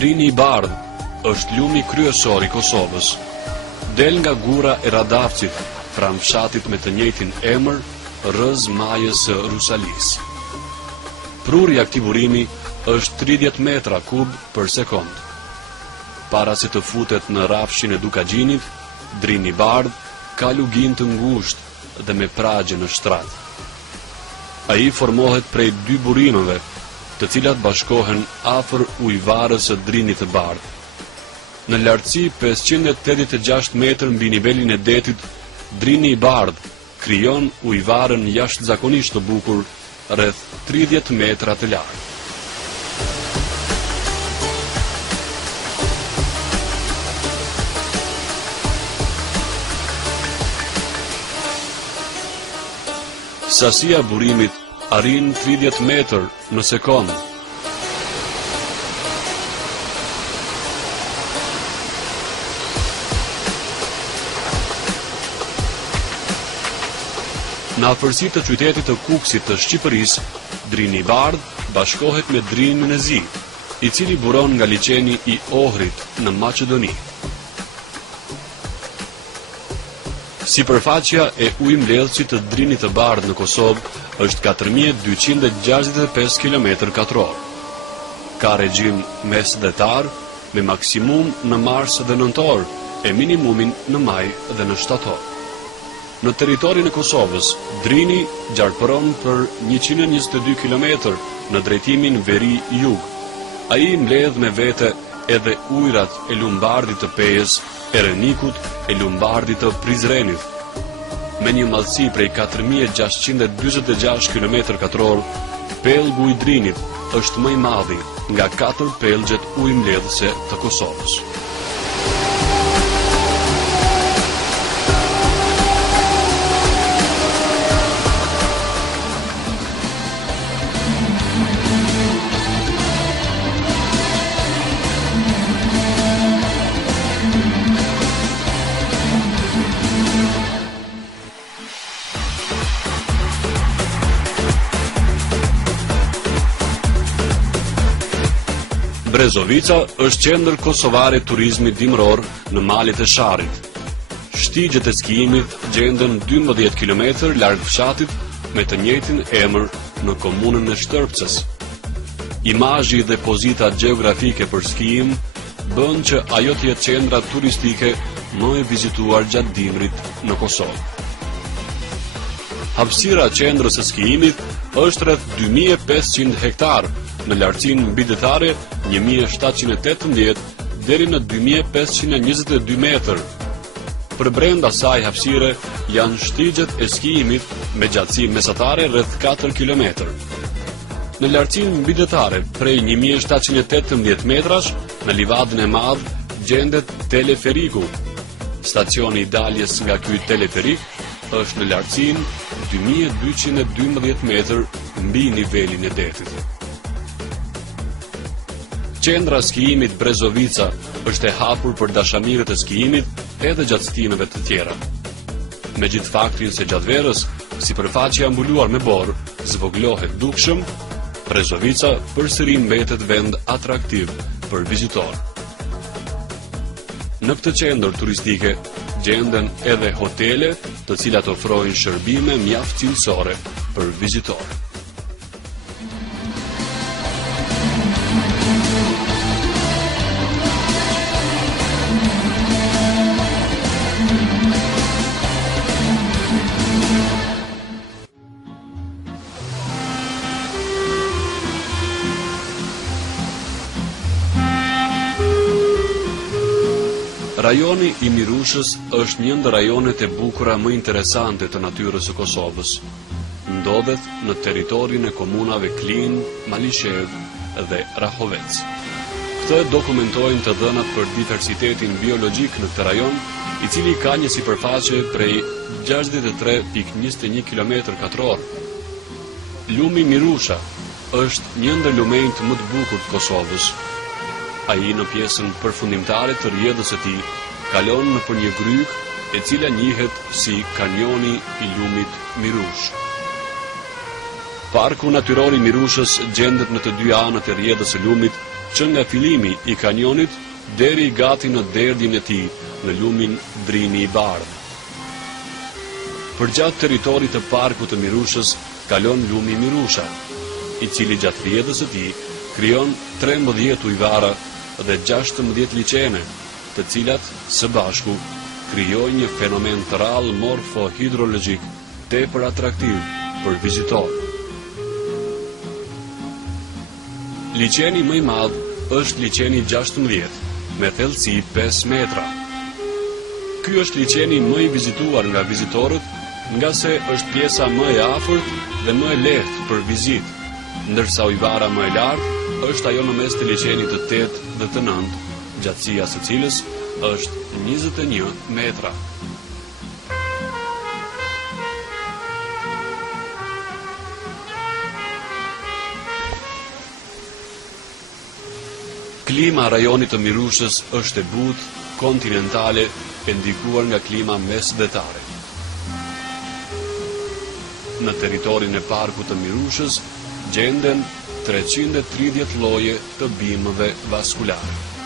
Drini i Bardhë është lumi kryesor i Kosovës. Del nga gura e Radavcit, pranë fshatit me të njëjtin emër, rrëz majës së Rusalis. Prurja këtij burimi është 30 metra kub për sekond. Para se të futet në rafshin e Dukagjinit, Drini i Bardhë ka lugin të ngushtë dhe me pragje në shtrat. Ai formohet prej 2 burimeve, të cilat bashkohen afër ujvarës së Drinit të Bardhë. Në lartësi 586 metër mbi nivelin e detit, Drini i Bardhë krijon ujvarën jashtëzakonisht të bukur, rreth 30 metra të lartë. Sasia burimit arrin 30 metër në sekond. Në afërsi të qytetit të Kukësit të Shqipërisë, Drini i Bardhë bashkohet me Drinin e Zi, i cili buron nga liçeni i Ohrit në Maqedoni. Sipërfaqja e ujëmbledhësit të Drinit të Bardhë në Kosovë është 4265 km². Ka regjim mesdhetar me maksimum në mars dhe nëntor e minimumin në maj dhe në shtator. Në teritorin e Kosovës, Drini gjarpëron për 122 km në drejtimin veri-jug. Ai mbledh me vete edhe ujrat e Lumbardit të Pejës, e Renikut, e Lumbardit të Prizrenit. Me një madhësi prej 4646 km², pellgu i Drinit është më i madhi nga 4 pellgjet ujëmbledhëse të Kosovës. Brezovica është qendër kosovare turizmit dimror në malet e Sharrit. Shtigjet e skijimit gjenden 12 km larg fshatit me të njëjtin emër në komunën e Shtërpcës. Imazhi dhe pozita gjeografike për skijim bën që ajo të jetë qendra turistike më e vizituar gjatë dimrit në Kosovë. Hapësira e qendrës së skijimit është rreth 2500 hektar në lartësinë mbidetare 1718 deri në 2522 metër. Për brenda saj hapësire janë shtigjet e skijimit me gjatësi mesatare rreth 4 km. Në lartësinë mbidetare prej 1718 metrash në livadën e madh gjendet teleferiku. Stacioni i daljes nga ky teleferik është në lartësinë 2212 metër mbi nivelin e detit. Qendra e skijimit Brezovica është e hapur për dashamirët e skijimit edhe gjatë stinëve të tjera. Megjithë faktin se gjatë verës sipërfaqja e mbuluar me borë zvoglohet dukshëm, Brezovica përsëri mbetet vend atraktiv për vizitor. Në këtë qendër turistike gjenden edhe hotele, të cilat ofrojnë shërbime mjaft cilësore për vizitor. Rajoni i Mirushës është një ndër rajonet e bukura më interesante të natyrës së Kosovës. Ndodhet në territorin e komunave Klin, Malishev dhe Rahovec. Këtë dokumentojnë të dhënat për diversitetin biologjik në këtë rajon, i cili ka një sipërfaqe prej 63.21 km². Lumi Mirusha është një ndër lumenjtë më të bukur të Kosovës. Ai në pjesën përfundimtare të rrjedhës së tij kalon nëpër një gryk e cila njihet si kanjoni i lumit Mirush. Parku natyror i Mirushës gjendet në të dy anët e rrjedhës së lumit që nga fillimi i kanjonit deri gati në derdhin e tij në lumin Drini i Bardhë. Përgjatë territorit të parkut të Mirushës kalon lumi Mirusha, i cili gjatë rrjedhës së tij krijon 13 ujvara dhe 16 liçene, të cilat së bashku krijojnë një fenomen të rrallë morfo-hidrologjik tepër atraktiv për vizitorë. Liçeni më i madh është liçeni 16, me thellësi 5 metra. Ky është liçeni më i vizituar nga vizitorët, nga se është pjesa më e afërt dhe më e lehtë për vizitë, ndërsa ujvara më e lartë është ajo në mes të liçenit të 8 dhe të 9, gjatësia së cilës është 21 metra. Klima e rajonit të Mirushës është e butë, kontinentale, e ndikuar nga klima mesdhetare. Në territorin e parkut të Mirushës gjenden 330 lloje të bimëve vaskulare.